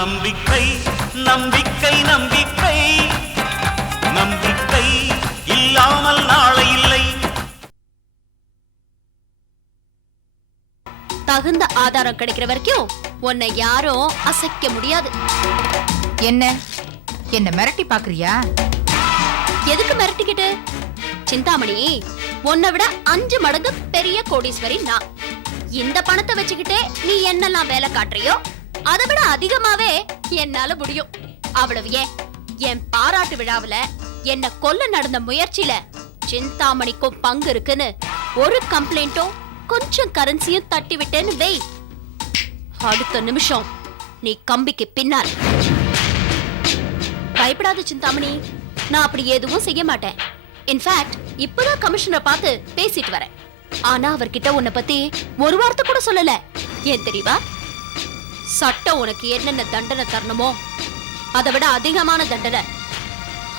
நம்பிக்கை நம்பிக்கை நம்பிக்கை நம்பிக்கை இல்லாமல் நாளை இல்லை. தகுந்த ஆதாரம் கிடைக்கிற வரைக்கும் உன்னை யாரும் அசைக்க முடியாது. என்ன மிரட்டி பாக்குறியா? எதுக்கு மிரட்டிக்கிட்டு? சிந்தாமணி, உன்னை விட 5 மடங்கு பெரிய கோடீஸ்வரி நான். இந்த பணத்தை வச்சுக்கிட்டே நீ என்னெல்லாம் வேலை காட்டுறியோ அதை விட அதிகமாவே என்னால முடியும். அவ்வளவு ஏன், என் பாராட்டு விழாவுல என்ன கொல்ல நடந்த முயற்சியில சிந்தாமணிக்கும் பங்கு இருக்குன்னு ஒரு கம்ப்ளைண்ட்டும் கொஞ்சம் கரன்சியும் தட்டி விட்டேன்னு வை, அடுத்த நிமிஷம் நீ கம்பிக்கு பின்னால். பயப்படாத சிந்தாமணி, நான் அப்படி எதுவும் செய்ய மாட்டேன். இன்ஃபேக்ட் இப்பதான் கமிஷனரை பார்த்து பேசிட்டு வரேன். ஆனா அவர்கிட்ட உன்னை பத்தி ஒரு வார்த்தை கூட சொல்லல. ஏன் தெரியுமா? சட்டம் உனக்கு என்னென்ன தண்டனை தரணுமோ அதை விட அதிகமான தண்டனை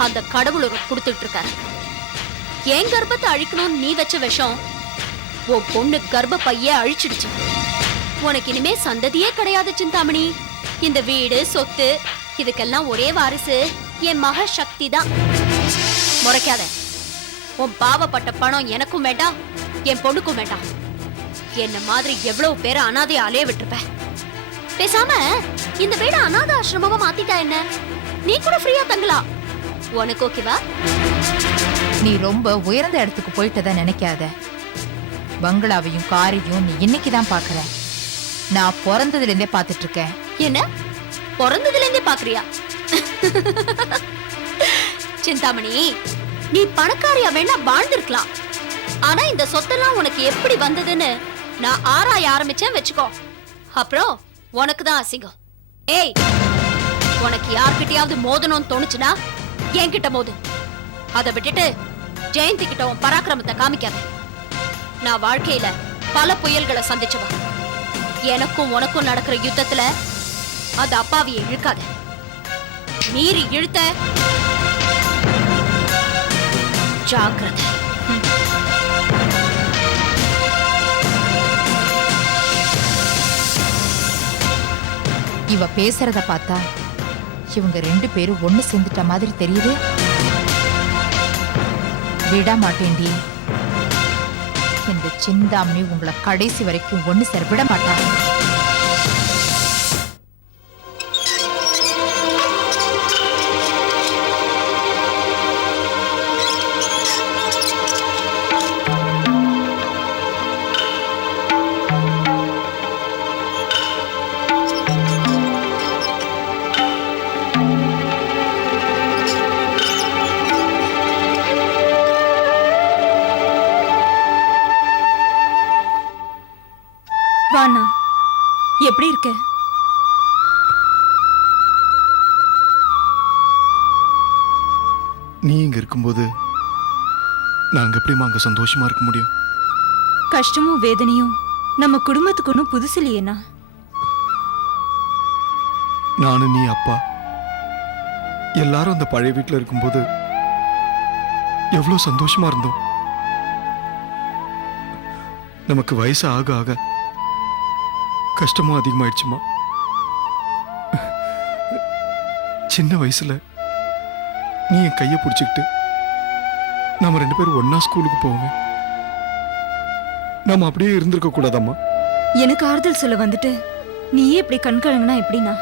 அந்த கடவுள் கொடுத்துட்டு இருக்காரு. ஏன் கர்ப்பத்தை அழிக்கணும்னு நீ வச்ச விஷம் உன் பொண்ணு கர்ப்ப பைய அழிச்சிடுச்சு. உனக்கு இனிமே சந்ததியே கிடையாது சிந்தாமணி. இந்த வீடு சொத்து இதுக்கெல்லாம் ஒரே வாரிசு என் மக சக்தி தான். முறைக்காத. உன் பாவப்பட்ட பணம் எனக்கும் வேண்டாம், என் பொண்ணுக்கும் வேண்டாம். என்ன மாதிரி எவ்வளவு பேரை அனாதைய அலைய விட்டுருப்ப. பேசாம இந்த வீடு அனாதை ஆசிரமமா மாத்திட்டா என்ன? நீ கூட ஃப்ரீயா தங்கலாம். உனக்கு ஓகேவா? நீ ரொம்ப உயர்ந்த இடத்துக்கு போயிட்டதா நினைக்காத. பங்களாவையும் காரையும் நீ இன்னைக்குதான் பாக்குற. நான் பிறந்ததுல இருந்தே பாத்துட்டு இருக்கேன். என்ன பிறந்ததுல இருந்தே பாக்குறியா? சிந்தாமணி, நீ பணக்காரியா வேணா வாழ்ந்திருக்கலாம். ஆனா இந்த சொத்தெல்லாம் உனக்கு எப்படி வந்ததுன்னு நான் ஆராய ஆரம்பிச்சேன் வச்சுக்கோ. அப்புறம் உனக்கு தான் அசிங்கம். ஏய், உனக்கு யார்கிட்டயாவது மோதணும்னு தோணுச்சுன்னா என்கிட்ட மோது. அதை விட்டுட்டு ஜெயந்தி கிட்ட உன் பராக்கிரமத்தை காமிக்காத. நான் வாழ்க்கையில பல புயல்களை சந்திச்சவா. எனக்கும் உனக்கும் நடக்கிற யுத்தத்துல அது அப்பாவியை இழுக்காத. மீறி இழுத்த ஜாக்கிரதை. இவ பேசுறத பார்த்தா இவங்க 2 பேரும் ஒண்ணு சேர்ந்துட்ட மாதிரி தெரியுது. விட மாட்டேன்டி. இந்த சிந்தாமணி உங்களை கடைசி வரைக்கும் ஒண்ணு சேர விட மாட்டாங்க. வாண்ணா, எப்படி இருக்க? நீ இங்க இருக்கும்போது நாங்க எப்படிமா அங்க சந்தோஷமா இருக்க முடியும்? கஷ்டமும் வேதனையும் நம்ம குடும்பத்துக்கு ஒன்றும் புதுசு இல்லையேண்ணா. நானும் நீ அப்பா எல்லாரும் அந்த பழைய வீட்டுல இருக்கும்போது எவ்வளவு சந்தோஷமா இருந்தோம். நமக்கு வயசு ஆக ஆக கஷ்டமும் அதிகமாயிடுச்சுமா. சின்ன வயசுல நீ என் கையை பிடிச்சுக்கிட்டு நாம 2 பேரும் ஒன்னா ஸ்கூலுக்கு போவோம். நாம அப்படியே இருந்திருக்க கூடாதாம்மா? எனக்கு ஆறுதல் சொல்ல வந்துட்டு நீயே இப்படி கண்கலங்கினா எப்படின்னா?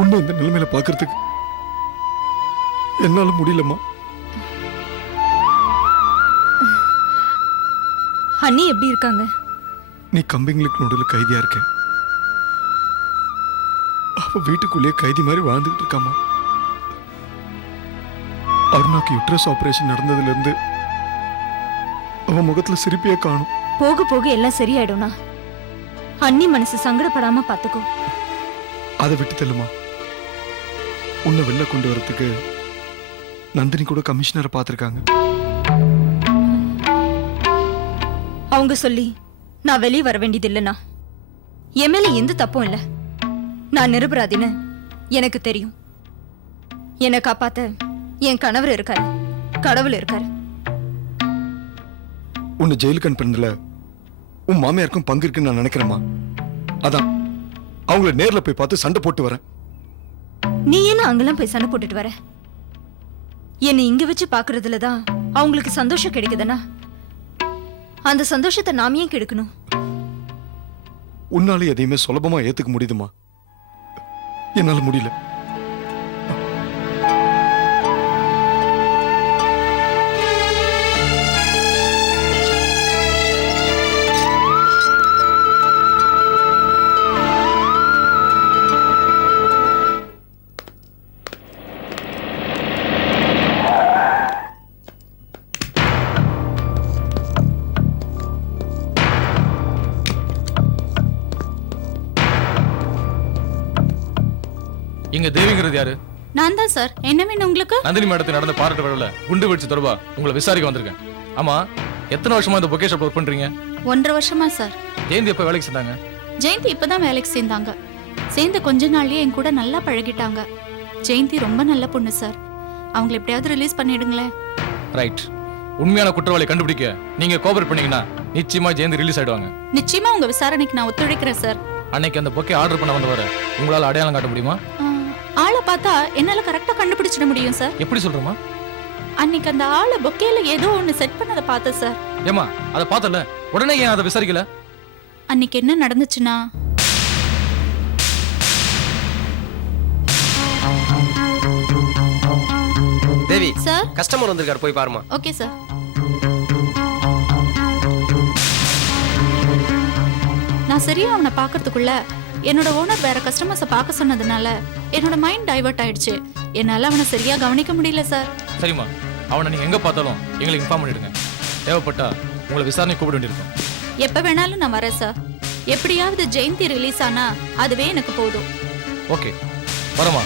உன்னை இந்த நிலைமையில பாக்குறதுக்கு என்னால முடியலம்மா. அண்ணி எப்படி இருக்காங்க? நீ கம்பிங்களுக்கு நடுவில் கைதியா இருக்க. அவ வீட்டுக்குள்ளேயே கைதி மாதிரி வாழ்ந்துகிட்டு இருக்காமா. அருணாக்கு யுட்ரஸ் ஆபரேஷன் நடந்ததுல இருந்து அவன் முகத்துல சிரிப்பையே காணும். போக போக எல்லாம் சரியாயிடும்னா. அண்ணி மனசு சங்கடப்படாம பாத்துக்கோ. அதை விட்டு தெல்லுமா. உன்னை வெளில கொண்டு வரதுக்கு நந்தினி கூட கமிஷனரை பார்த்திருக்காங்க. அவங்க சொல்லி நான் வெளியே வர வேண்டியது இல்லைண்ணா. என் மேல எந்த தப்பும் இல்லை. நான் நிரபராதின்னு எனக்கு தெரியும். என்னை காப்பாத்த என் கணவர் இருக்காரு, கடவுள் இருக்காரு. உன்னை ஜெயிலுக்கு அனுப்புறதுல உன் மாமியாருக்கும் பங்கு இருக்குன்னு நான் நினைக்கிறேம்மா. அதான் அவங்கள நேர்ல போய் பார்த்து சண்டை போட்டு வரேன். நீ என்ன அங்கெல்லாம் போய் சண்டை போட்டுட்டு வர? என்னை இங்க வச்சு பாக்குறதுல தான் அவங்களுக்கு சந்தோஷம் கிடைக்குதுன்னா அந்த சந்தோஷத்தை நாம ஏன் கெடுக்கணும்? உன்னால எதையுமே சுலபமா ஏத்துக்க முடியுதுமா? என்னால முடியல. இங்க தேவிங்கிறது யாரு? நான் தான் சார். என்ன வேணும் உங்களுக்கு? நந்தினி மேடத்தை நடந்த பாராட்டு விழாவில் குண்டு வெடிச்சு தொடர்பா உங்களை விசாரிக்க வந்திருக்கேன். ஆமா, எத்தனை வருஷமா இந்த பொக்கே ஷாப் ஒர்க் பண்றீங்க? 1.5 வருஷமா சார். ஜெயந்தி எப்ப வேலைக்கு சேர்ந்தாங்க? ஜெயந்தி இப்பதான் வேலைக்கு சேர்ந்தாங்க. சேர்ந்து கொஞ்ச நாள்லயே என் கூட நல்லா பழகிட்டாங்க. ஜெயந்தி ரொம்ப நல்ல பொண்ணு சார். அவங்களை எப்படியாவது ரிலீஸ் பண்ணிடுங்களேன். ரைட். உண்மையான குற்றவாளி கண்டுபிடிக்க நீங்க கோஆபரேட் பண்ணீங்கன்னா நிச்சயமா ஜெயந்தி ரிலீஸ் ஆயிடுவாங்க. நிச்சயமா உங்க விசாரணைக்கு நான் ஒத்துழைக்கிறேன் சார். அன்னைக்கு அந்த பொக்கே ஆர்டர் பண்ண வந்தவரை உங்களால அடையாளம் காட்ட முடியுமா? ஆளை பார்த்தா என்னால கரெக்டா கண்டுபிடிச்சிட முடியும் சார். எப்படி சொல்றமா? அன்னைக்கு அந்த ஆளை பொக்கேல ஏதோ ஒன்னு செட் பண்ணதை பார்த்தேன் சார். ஏமா அதை பார்த்தல உடனே ஏன் அதை விசாரிக்கல? அன்னைக்கு என்ன நடந்துச்சுன்னா, தேவி சார். கஸ்டமர் வந்திருக்காரு, போய் பாருமா. Okay sir. நான் சரியா அவனை பார்க்கறதுக்குள்ள என்னோட ஓனர் வேற கஸ்டமர்ஸை பார்க்க சொன்னதுனால என்னோட மைண்ட் டைவர்ட் ஆயிடுச்சு. என்னால அவனை சரியா கவனிக்க முடியல சார். சரிம்மா, அவனை நீங்க எங்க பார்த்தாலும் எங்களுக்கு இன்ஃபார்ம் பண்ணிடுங்க. தேவைப்பட்டா உங்களை விசாரணை கூப்பிட வேண்டியிருக்கும். எப்ப வேணாலும் நான் வரேன் சார். எப்படியாவது ஜெயந்தி ரிலீஸ் ஆனா அதுவே எனக்கு போதும். ஓகே, வரமா.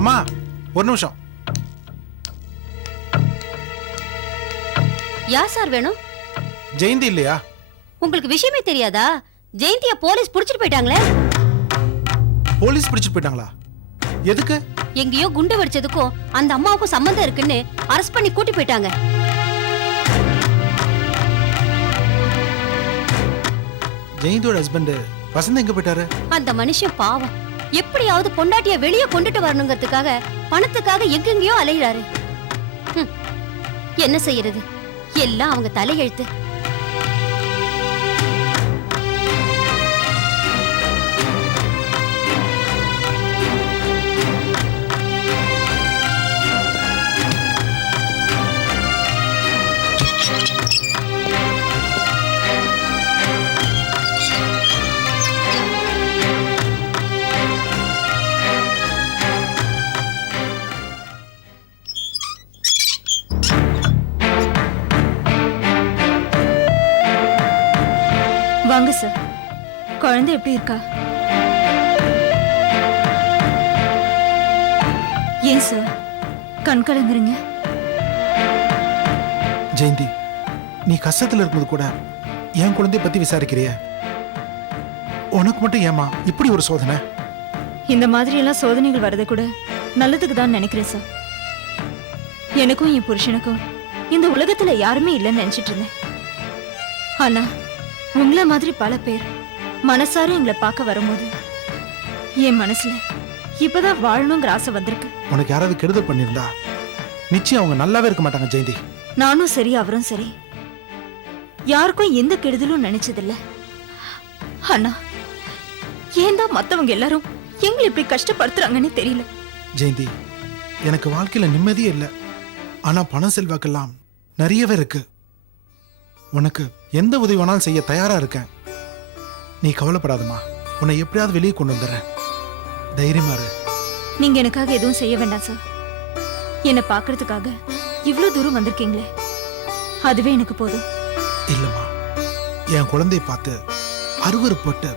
அம்மா ஒரு நிமிஷம். யார் சார் வேணும்? ஜெயந்தி இல்லையா? உங்களுக்கு விஷயமே தெரியாதா? ஜெயந்திய போலீஸ் புடிச்சிட்டு போயிட்டாங்களே. போலீஸ் பிடிச்சிட்டு போயிட்டாங்களா? எதுக்கு? எங்கேயோ குண்டு வெடிச்சதுக்கும் அந்த அம்மாவுக்கும் சம்பந்தம் இருக்குன்னு அரெஸ்ட் பண்ணி கூட்டி போயிட்டாங்க. ஜெயந்தியோட ஹஸ்பண்ட் வசந்த் எங்க போயிட்டாரு? அந்த மனுஷன் பாவம், எப்படியாவது பொண்டாட்டிய வெளியே கொண்டுட்டு வரணுங்கிறதுக்காக பணத்துக்காக எங்கெங்கயோ அலையிறாரு. என்ன செய்யறது? எல்லாம் அவங்க தலையெழுத்து. வாங்க சார். குழந்தை எப்படி இருக்கா? ஏன் சார் கண் கலங்குறீங்க? ஜெயந்தி, நீ கஷ்டத்துல இருக்கும்போது கூட என் குழந்தைய பத்தி விசாரிக்கிறிய? உனக்கு மட்டும் ஏமா இப்படி ஒரு சோதனை? இந்த மாதிரி எல்லாம் சோதனைகள் வரது கூட நல்லதுக்கு தான் நினைக்கிறேன் சார். எனக்கும் என் புருஷனுக்கும் இந்த உலகத்துல யாருமே இல்லைன்னு நினைச்சிட்டு இருந்தேன். ஆனா உங்களை மாதிரி பல பேர் மனசார எங்களை பார்க்க வரும்போது என் மனசுல இப்பதான் வாழணுங்கிற ஆசை வந்திருக்கு. உனக்கு யாராவது கெடுதல் பண்ணிருந்தா நிச்சயம் அவங்க நல்லாவே இருக்க மாட்டாங்க ஜெயந்தி. நானும் சரி அவரும் சரி யாருக்கும் எந்த கெடுதலும் நினைச்சதில்ல. ஆனா ஏன் தான் மத்தவங்க எல்லாரும் எங்களை இப்படி கஷ்டப்படுத்துறாங்கன்னு தெரியல. ஜெயந்தி, எனக்கு வாழ்க்கையில நிம்மதியே இல்லை. ஆனா பணம் செல்வாக்கெல்லாம் நிறையவே இருக்கு. உனக்கு எந்த உதவி வேணாலும் செய்ய தயாரா இருக்கேன். நீ கவலைப்படாதம்மா, உன்னை எப்படியாவது வெளியே கொண்டு வந்துடுறேன். தைரியமா இரு. நீங்க எனக்காக எதுவும் செய்ய வேண்டாம் சார். என்னை பார்க்கறதுக்காக இவ்வளவு தூரம் வந்திருக்கீங்களே, அதுவே எனக்கு போதும். இல்லம்மா, என் குழந்தையை பார்த்து அருவருப்பட்டு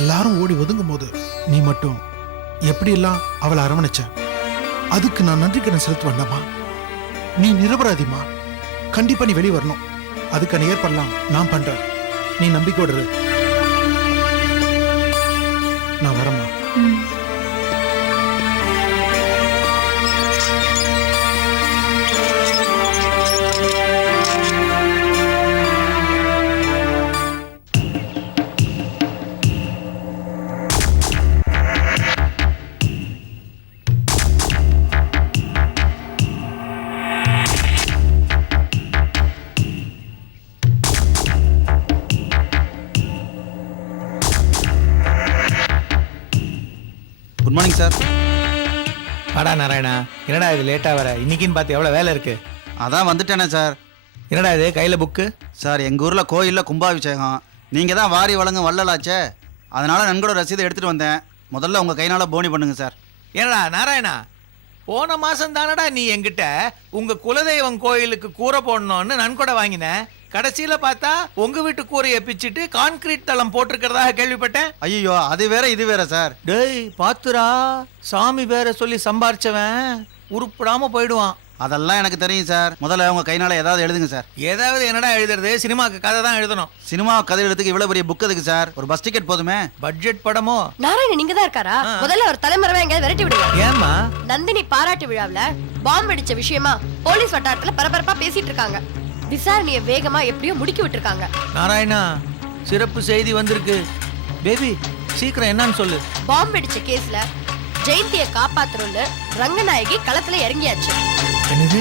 எல்லாரும் ஓடி ஒதுங்கும் போது நீ மட்டும் எப்படியெல்லாம் அவளை அரவணைச்ச, அதுக்கு நான் நன்றி கடன் செலுத்த வேண்டாமா? நீ நிரபராதிமா. கண்டிப்பா நீ வெளியே வரணும். அதுக்கான ஏற்பாடுலாம் நான் பண்றேன். நீ நம்பிக்கையோடு இரு. நான் வரேம்மா. Good morning sir. வாடா நாராயணா, என்னடா இது லேட்டா வர? இன்னைக்குன்னு பார்த்து எவ்வளோ வேலை இருக்கு? அதான் வந்துட்டேனே சார். என்னடா இது கையில் புக்கு? சார் எங்கள் ஊரில் கோயிலில் கும்பாபிஷேகம். நீங்கள் தான் வாரி வழங்கும் வள்ளலாச்சே, அதனால் நன்கொடை ரசீதை எடுத்துகிட்டு வந்தேன். முதல்ல உங்கள் கையினால் போனி பண்ணுங்க சார். என்னடா நாராயணா, போன மாசம் தானடா நீ என்கிட்ட உங்க குலதெய்வம் கோயிலுக்கு கூரை போடணும்னு நன்கொடை வாங்கின. கடைசியில பார்த்தா உங்க வீட்டு கூரையை பிச்சுட்டு கான்கிரீட் தளம் போட்டிருக்கிறதாக கேள்விப்பட்டேன். ஐயோ, அது வேற இது வேற சார். டேய் பாத்துரா, சாமி வேற சொல்லி சம்பாரிச்சவன் உருப்படாம போயிடுவான். அதெல்லாம் எனக்கு தெரியும் சார். முதல்ல உங்கள் கையினால் ஏதாவது எழுதுங்க சார். ஏதாவது என்னடா எழுதுறது? சினிமாக்கு கதை தான் எழுதணும். சினிமா கதை எழுதுக்கு இவ்வளோ பெரிய புக் எதுக்கு சார்? ஒரு பஸ் டிக்கெட் போதுமே. பட்ஜெட் படமோ? நாராயணன் நீங்க தான் இருக்காரா? முதல்ல ஒரு தலைமறைவா எங்கேயாவது விரட்டி விடுங்க. ஏமா? நந்தினி பாராட்டு விழாவுல பாம்பு வெடிச்ச விஷயமா போலீஸ் வட்டாரத்துல பரபரப்பா பேசிட்டு இருக்காங்க. விசாரணையை வேகமா எப்படியோ முடுக்கி விட்டுருக்காங்க. நாராயணா, சிறப்பு செய்தி வந்திருக்கு. பேபி சீக்கிரம் என்னன்னு சொல்லு. பாம்பு வெடிச்ச கேஸ்ல ஜெயந்தியை காப்பாத்துறோம்னு ரங்கநாயகி களத்துல இறங்கியாச்சு. என்னது?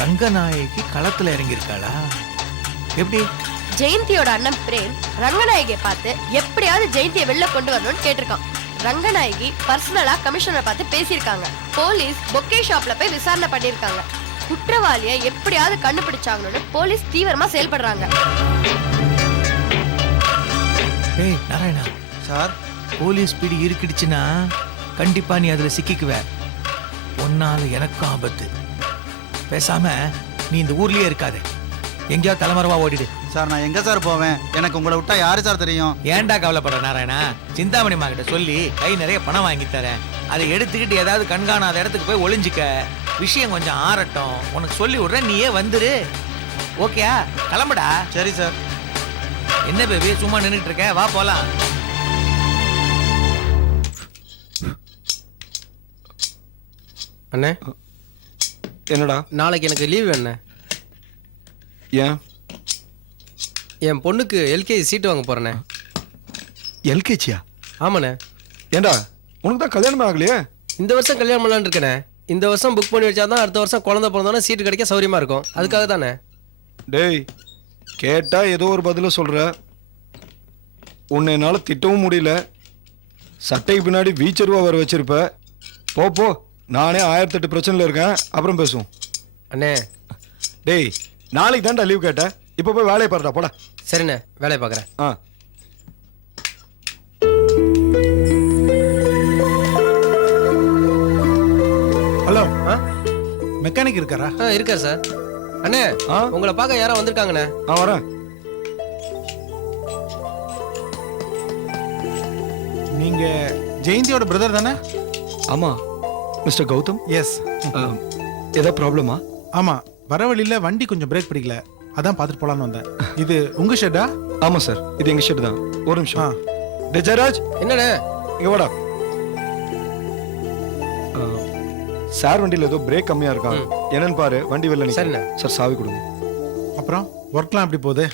ரங்கநாயகி களத்துல இறங்கியிருக்காளா? எப்படி? ஜெயந்தியோட அண்ணன் பிரேம் ரங்கநாயகியை பார்த்து எப்படியாவது ஜெயந்தியை வெளில கொண்டு வரணும்னு கேட்டிருக்கான். ரங்கநாயகி பர்சனலா கமிஷனரை பார்த்து பேசியிருக்காங்க. போலீஸ் பொக்கே ஷாப்ல போய் விசாரணை பண்ணிருக்காங்க. குற்றவாளியை எப்படியாவது கண்டுபிடிச்சாங்கன்னு போலீஸ் தீவிரமா செயல்படுறாங்க. ஏய் நாராயணா சார், போலீஸ் பிடி இருக்கிடுச்சுன்னா கண்டிப்பா நீ அதுல சிக்கிக்குவ. ஒன்னால எனக்கும் ஆபத்து. பேசாம நீ இந்த ஊர்லயே இருக்காத, எங்கேயாவது தலைமறைவா ஓடிடு. சார் நான் எங்கே சார் போவேன்? எனக்கு உங்களை விட்டா யாரு சார் தெரியும்? ஏன்டா கவலைப்படுற நாராயணா? சிந்தாமணி மா கிட்ட சொல்லி கை நிறைய பணம் வாங்கி தரேன். அதை எடுத்துக்கிட்டு ஏதாவது கண்காணாத இடத்துக்கு போய் ஒளிஞ்சிக்க. விஷயம் கொஞ்சம் ஆறட்டும், உனக்கு சொல்லி விடுறேன், நீயே வந்துரு. ஓகேயா? கிளம்புடா. சரி சார். என்ன பேபி சும்மா நின்றுட்டு இருக்க? வா போலாம். அண்ணே, என்னடா? நாளைக்கு எனக்கு லீவ் வேண்ணே. ஏன்? என் பொண்ணுக்கு எல்கேஜி சீட்டு வாங்க போறேண்ணே. எல்கேஜியா? ஆமாண்ணே. ஏண்டா உனக்கு தான் கல்யாணம் ஆகலையே? இந்த வருஷம் கல்யாணம் பண்ணலான்னு இருக்கேண்ணே. இந்த வருஷம் புக் பண்ணி வச்சாதான் அடுத்த வருஷம் குழந்தை பிறந்தாலும் சீட்டு கிடைக்க சௌரியமா இருக்கும். அதுக்காக தானே. டேய், கேட்டா ஏதோ ஒரு பதில சொல்ற. உன்னை என்னால் திட்டவும் முடியல. சட்டைக்கு பின்னாடி வீச்சருவா வர வச்சிருப்ப. போ போ, நானே 1008 பிரச்சனையில் இருக்கேன். அப்புறம் பேசுவோம். அண்ணே. டேய், நாளைக்கு தான்டா லீவ் கேட்டேன். இப்போ போய் வேலையை பாருடா, போடா. சரிண்ணே, வேலையை பார்க்குறேன். ஆ. ஹலோ, மெக்கானிக் இருக்காரா? இருக்கார் சார். அண்ணே, உங்களை பார்க்க யாரோ வந்திருக்காங்கண்ணே. வரேன். நீங்க ஜெயந்தியோட பிரதர் தானே? ஆமா மிஸ்டர் கௌதம். எஸ். ஏதோ ப்ராப்ளமா? ஆமா, வர வழியில வண்டி கொஞ்சம் பிரேக் பிடிக்கல, அதான் பார்த்துட்டு போலான்னு வந்தேன். இது உங்க ஷெட்டா? ஆமா சார், இது எங்க ஷெட் தான். ஒரு நிமிஷம். ஜெயராஜ், என்னண்ணே? இங்க வாடா. சார் வண்டியில் ஏதோ பிரேக் கம்மியா இருக்கா, என்னன்னு பாரு. வண்டி வெளில நிக்க. சரிண்ணே. சார் சாவி கொடுங்க. அப்புறம் ஒர்க்லாம் எப்படி போகுது?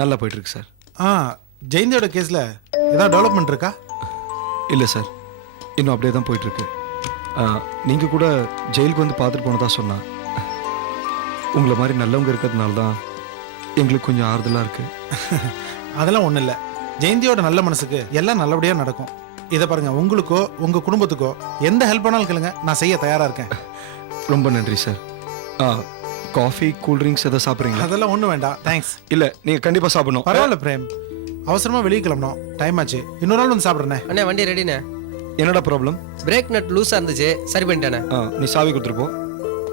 நல்லா போயிட்டு இருக்கு சார். ஜெயந்தியோட கேஸ்ல ஏதாவது டெவலப்மெண்ட் இருக்கா? இல்லை சார், இன்னும் அப்படியே தான் போயிட்டு இருக்கு. நீங்கள் கூட ஜெயிலுக்கு வந்து பார்த்துட்டு போனதா சொன்னா. உங்களை மாதிரி நல்லவங்க இருக்கிறதுனால தான் எங்களுக்கு கொஞ்சம் ஆறுதலாக இருக்கு. அதெல்லாம் ஒன்றும் இல்லை. ஜெயந்தியோட நல்ல மனசுக்கு எல்லாம் நல்லபடியாக நடக்கும். இதை பாருங்க, உங்களுக்கோ உங்க குடும்பத்துக்கோ எந்த ஹெல்ப் பண்ணாலும் கேளுங்க, நான் செய்ய தயாரா இருக்கேன். ரொம்ப நன்றி சார். காஃபி, கூல் ட்ரிங்க்ஸ் எதாவது சாப்பிட்றீங்களா? அதெல்லாம் ஒன்றும் வேண்டாம், தேங்க்ஸ். இல்லை, நீங்கள் கண்டிப்பாக சாப்பிடணும். பரவாயில்ல பிரேம், அவசரமா வெளியே கிளம்பணும், டைம் ஆச்சு. இன்னொரு நாள் வந்து சாப்பிட்றேனே. அண்ணே, வண்டி ரெடிண்ணே. என்னடா ப்ராப்ளம்? பிரேக் நட் லூஸாக இருந்துச்சு, சரி பண்ணிட்டேண்ணே. நீ சாவி கொடுத்துருப்போ,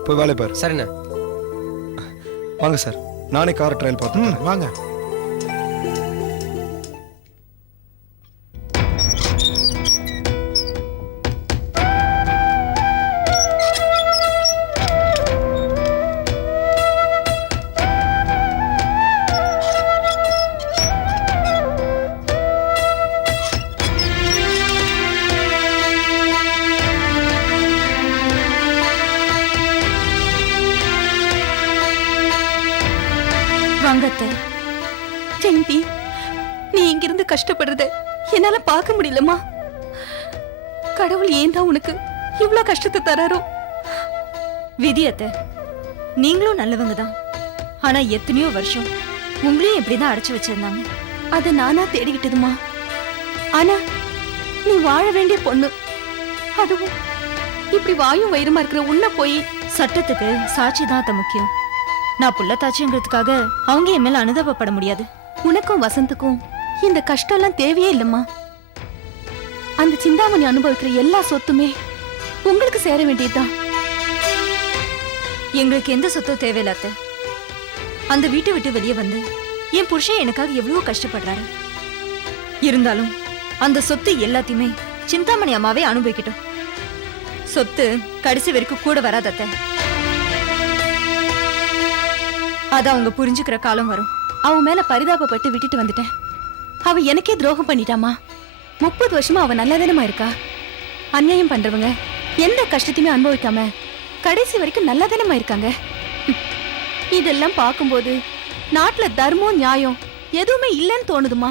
போய் வேலை பாரு. சரிண்ணே. வாங்க சார், நானே காரை ட்ரையல் பார்த்தேன். வாங்க. அத்தை. ஜெயந்தி நீ இங்கிருந்து கஷ்டப்படுறத என்னால பார்க்க முடியலம்மா. கடவுள் ஏன் தான் உனக்கு இவ்ளோ கஷ்டத்தை தராரோ? விதி அத்தை. நீங்களும் நல்லவங்க தான். ஆனா எத்தனையோ வருஷம் உங்களையும் இப்படிதான் அடைச்சு வச்சிருந்தாங்க. அதை நானா தேடிக்கிட்டதுமா. ஆனா நீ வாழ வேண்டிய பொண்ணு, அதுவும் இப்படி வாயும் வயிறுமா இருக்கிற உன்ன போய். சட்டத்துக்கு சாட்சி தான் அத்தை முக்கியம். நான் புள்ளத்தாச்சிங்கிறதுக்காக அவங்க என் மேல அனுதாபப்பட முடியாது. உனக்கும் வசந்துக்கும் இந்த கஷ்டம் எல்லாம் தேவையே இல்லம்மா. அந்த சிந்தாமணி அனுபவிக்கிற எல்லா சொத்துமே உங்களுக்கு சேர வேண்டியதுதான். எங்களுக்கு எந்த சொத்தும் தேவையில்ல அத்தை. அந்த வீட்டை விட்டு வெளியே வந்து என் புருஷன் எனக்காக எவ்வளவோ கஷ்டப்படுறாரு. இருந்தாலும் அந்த சொத்து எல்லாத்தையுமே சிந்தாமணி அம்மாவே அனுபவிக்கட்டும். சொத்து கடைசி வரைக்கும் கூட வராது அத்தை. அத அவங்க புரிஞ்சுக்கிற காலம் வரும். அவன் மேல பரிதாபப்பட்டு விட்டுட்டு வந்துட்டேன். அவ எனக்கே துரோகம் பண்ணிட்டாமா. 30 வருஷமா அவ நல்லதானமா இருக்கா. அநியாயம் பண்றவங்க எந்த கஷ்டத்தையுமே அனுபவிக்காம கடைசி வரைக்கும் நல்லதானமா இருக்காங்க. இதெல்லாம் பார்க்கும்போது நாட்டுல தர்மம் நியாயம் எதுவுமே இல்லைன்னு தோணுதுமா.